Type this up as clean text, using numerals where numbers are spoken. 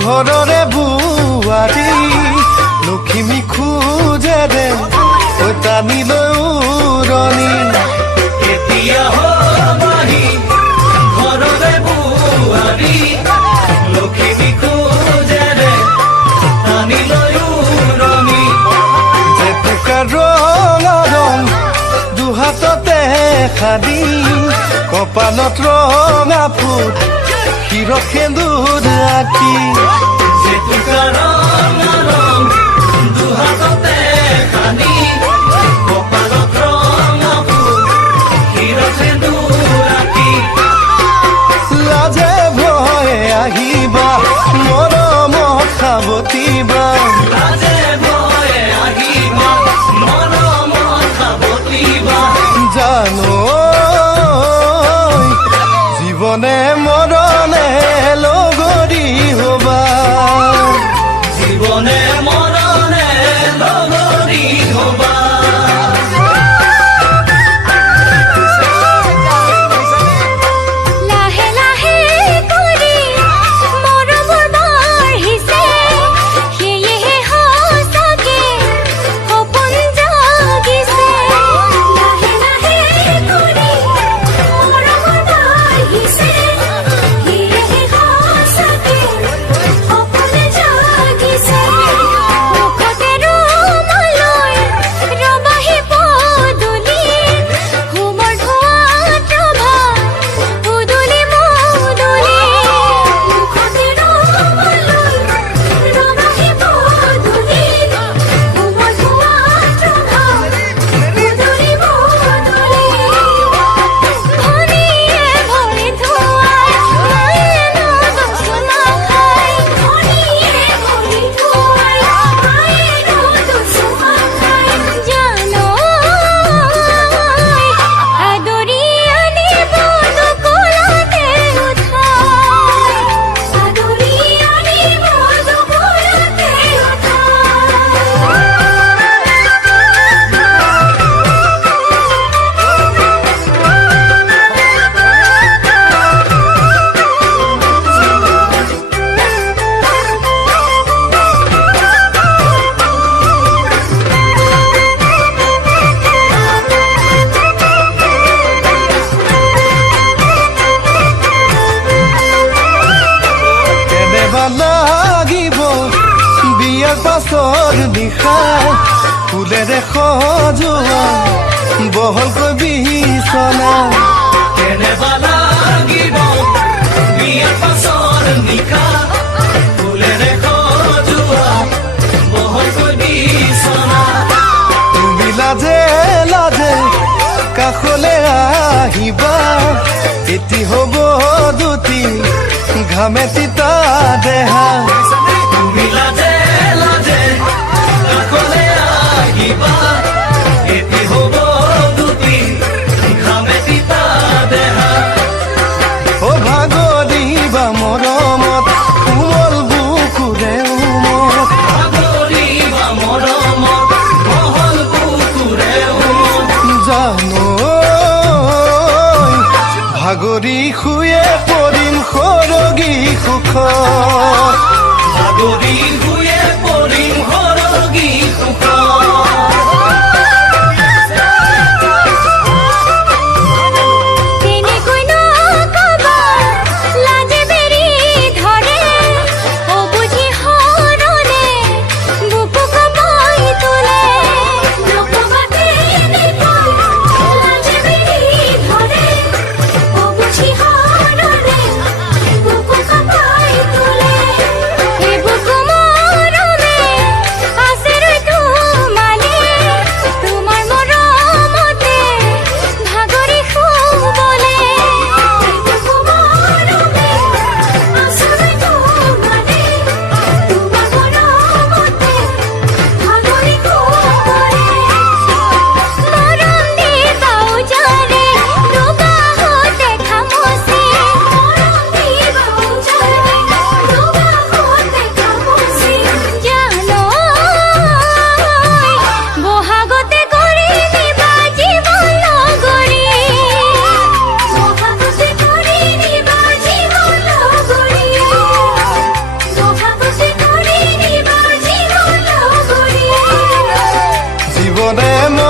ঘৰৰে বুৱাৰী লখিমী খোজে দে টানি লৈ উৰণি এতিয়া হবাহি ঘৰৰে বুৱাৰী লখিমী খোজে দে টানি লৈ উৰণি জেতুকা ৰঙা ৰং দুহাততে সাদি কপালত ৰঙা ফুট শিৰ সেন্দুৰ আঁকি জেতুকা ৰঙা ৰং দুহাততে সানি কপালত ৰঙা ফুল শিৰ সেন্দুৰ আঁকি লাজে ভয়ে আহিবা মৰমত সাৱটিবা লাজে ভয়ে আহিবা মৰমত সাৱটিবা জানো জীৱনে মৰণে লগৰী হবা জীৱনে মৰণে লগৰী হবা লাহে লাহে কৰি মৰমৰ বাঢ়িছে সেয়েহে সঁচাকে সপোন জাগিছে লাহে লাহে কৰি মৰমৰ বাঢ়িছে সেয়েহে সঁচাকে সপোন জাগিছে মুখতে ৰুমালৈ ৰবাহি পদূলি হোমৰ ধোঁৱাত ৰভা উদুলি মুদুলি মুখতে ৰুমালৈ ৰবাহি পদূলি হোমৰ ধোঁৱাত ৰভা উদুলি মুদুলি ভনীয়ে ভৰি ধোৱাই মায়েনো দুচুমা খাই ভনীয়ে ভৰি ধোৱাই মায়েনো দুচুমা খাই জানো আদৰি আনিব দুকুলতে উঠাই আদৰি আনিব দুকুলতে কেনেবা লাগিব বিয়াৰ পাছৰ নিশা ফুলেৰে সজোৱা বহলকৈ বিচনা কেনেবা লাগিব বিয়াৰ পাছৰ নিশা ফুলেৰে সজোৱা বহলকৈ বিচনা তুমি লাজে লাজে কাষলৈ আহিবা এটি হ'ব দুটি ঘামে তিতা দেহা তুমি লাজে লাজে কাষলে আহিবা এটি হ'ব দুটি ঘামে তিতা দেহা ও ভাগৰিবা মৰমত কোমল বুকুৰে উমত ভাগৰিবা মৰমত বহল বুকুৰে উমত জানো ভাগৰি শুয়ে পৰিম সৰগী সুখ ভাগৰি শুয়ে পৰিম সৰগী তেনেকৈ নকবা লাজে বেৰি ধৰে অবুঝি হৰণে বুকু কঁপাই তোলে নকবা তেনেকৈ লাজে বেৰি ধৰে অবুঝি হৰণে বুকু কঁপাই তোলে এই বুকু মৰমে আছে ৰৈ মনৰে